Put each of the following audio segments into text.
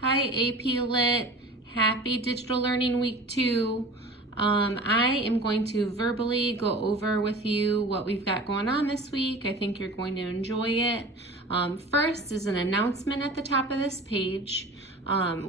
Hi AP Lit, happy Digital Learning Week 2. I am going to verbally go over with you what we've got going on this week. I think you're going to enjoy it. First is an announcement at the top of this page.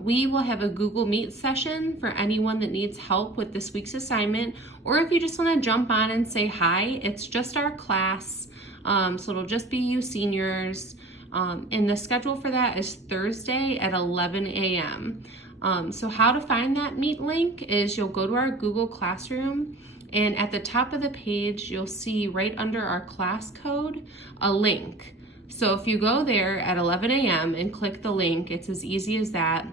We will have a Google Meet session for anyone that needs help with this week's assignment, or if you just want to jump on and say hi. It's just our class, so it'll just be you seniors. And the schedule for that is Thursday at 11 a.m. So how to find that Meet link is you'll go to our Google Classroom, and at the top of the page you'll see right under our class code a link. So if you go there at 11 a.m. and click the link, it's as easy as that,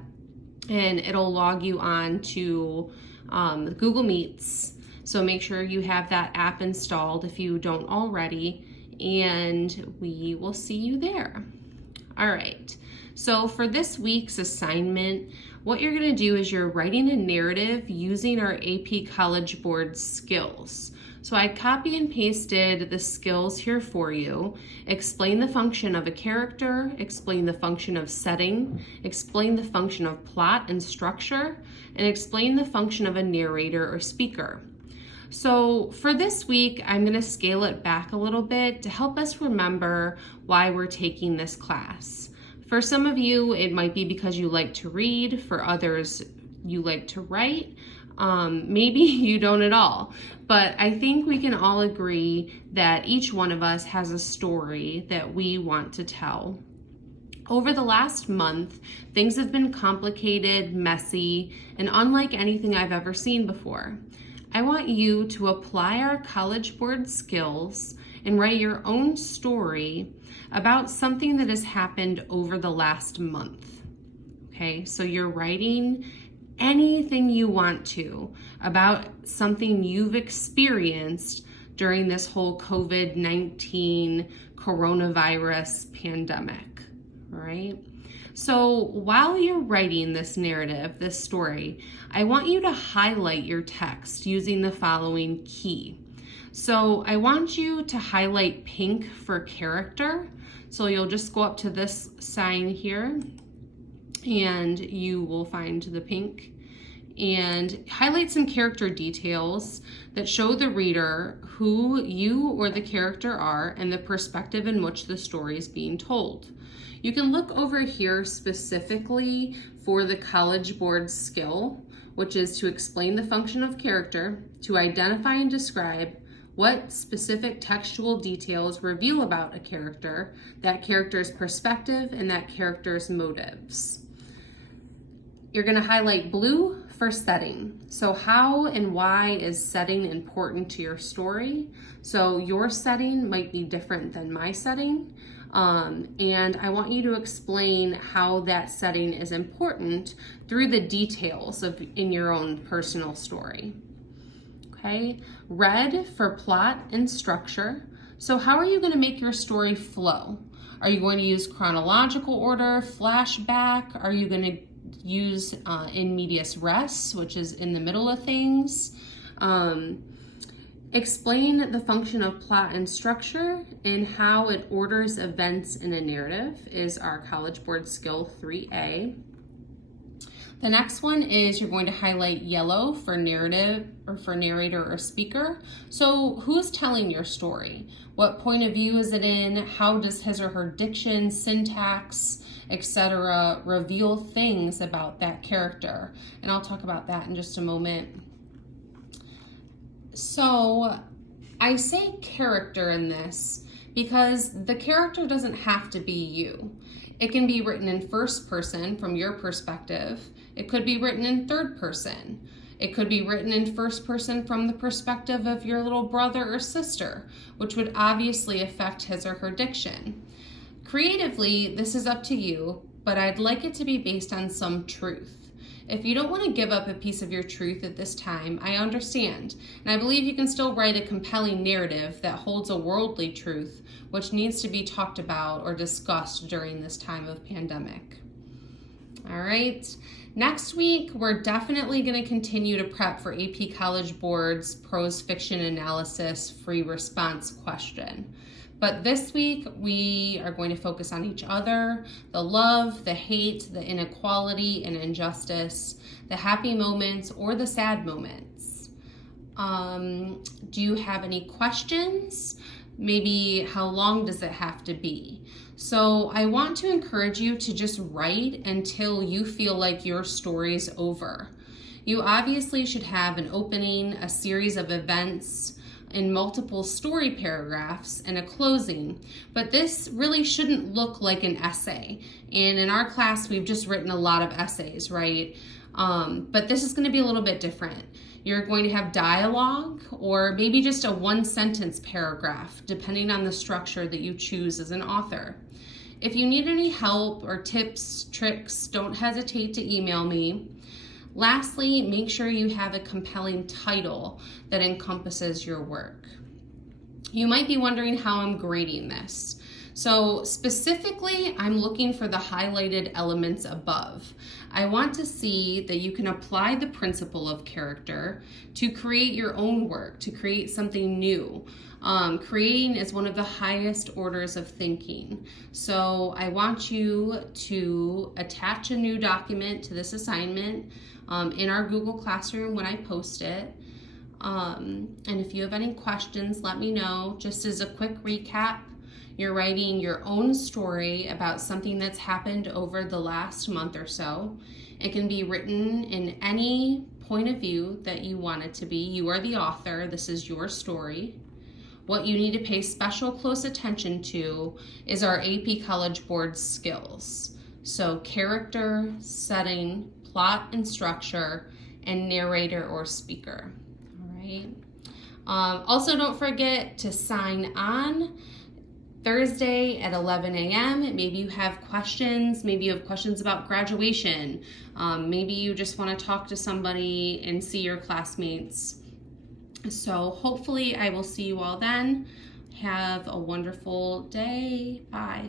and it'll log you on to Google Meets. So make sure you have that app installed if you don't already, and we will see you there. All right, so for this week's assignment, what you're gonna do is you're writing a narrative using our AP College Board skills. So I copy and pasted the skills here for you. Explain the function of a character, explain the function of setting, explain the function of plot and structure, and explain the function of a narrator or speaker. So for this week, I'm going to scale it back a little bit to help us remember why we're taking this class. For some of you, it might be because you like to read. For others, you like to write. Maybe you don't at all. But I think we can all agree that each one of us has a story that we want to tell. Over the last month, things have been complicated, messy, and unlike anything I've ever seen before. I want you to apply our College Board skills and write your own story about something that has happened over the last month. Okay, so you're writing anything you want to about something you've experienced during this whole COVID-19 coronavirus pandemic, all right? So while you're writing this narrative, this story, I want you to highlight your text using the following key. So I want you to highlight pink for character. So you'll just go up to this sign here and you will find the pink, and highlight some character details that show the reader who you or the character are and the perspective in which the story is being told. You can look over here specifically for the College Board skill, which is to explain the function of character, to identify and describe what specific textual details reveal about a character, that character's perspective, and that character's motives. You're going to highlight blue for setting. So how and why is setting important to your story? So your setting might be different than my setting. And I want you to explain how that setting is important through the details in your own personal story. Okay, red for plot and structure. So how are you going to make your story flow? Are you going to use chronological order, flashback? Are you going to use in medias res, which is in the middle of things? Explain the function of plot and structure and how it orders events in a narrative is our College Board skill 3A. The next one is you're going to highlight yellow for narrative or for narrator or speaker. So who's telling your story? What point of view is it in? How does his or her diction, syntax, etc. reveal things about that character? And I'll talk about that in just a moment. So I say character in this because the character doesn't have to be you. It can be written in first person from your perspective. It could be written in third person. It could be written in first person from the perspective of your little brother or sister, which would obviously affect his or her diction. Creatively, this is up to you, but I'd like it to be based on some truth. If you don't want to give up a piece of your truth at this time, I understand, and I believe you can still write a compelling narrative that holds a worldly truth which needs to be talked about or discussed during this time of pandemic. All right, next week we're definitely going to continue to prep for AP College Board's prose fiction analysis free response question. But this week, we are going to focus on each other, the love, the hate, the inequality and injustice, the happy moments or the sad moments. Do you have any questions? Maybe how long does it have to be? So I want to encourage you to just write until you feel like your story's over. You obviously should have an opening, a series of events, in multiple story paragraphs and a closing, but this really shouldn't look like an essay. And in our class, we've just written a lot of essays, right? But this is going to be a little bit different. You're going to have dialogue or maybe just a one-sentence paragraph, depending on the structure that you choose as an author. If you need any help or tips, tricks, don't hesitate to email me. Lastly, make sure you have a compelling title that encompasses your work. You might be wondering how I'm grading this. So specifically, I'm looking for the highlighted elements above. I want to see that you can apply the principle of character to create your own work, to create something new. Creating is one of the highest orders of thinking. So I want you to attach a new document to this assignment in our Google Classroom when I post it. And if you have any questions, let me know. Just as a quick recap, you're writing your own story about something that's happened over the last month or so. It can be written in any point of view that you want it to be. You are the author. This is your story. What you need to pay special close attention to is our AP College Board skills. So character, setting, plot and structure, and narrator or speaker. All right. Also, don't forget to sign on Thursday at 11 a.m. Maybe you have questions. Maybe you have questions about graduation. Maybe you just want to talk to somebody and see your classmates. So hopefully I will see you all then. Have a wonderful day. Bye.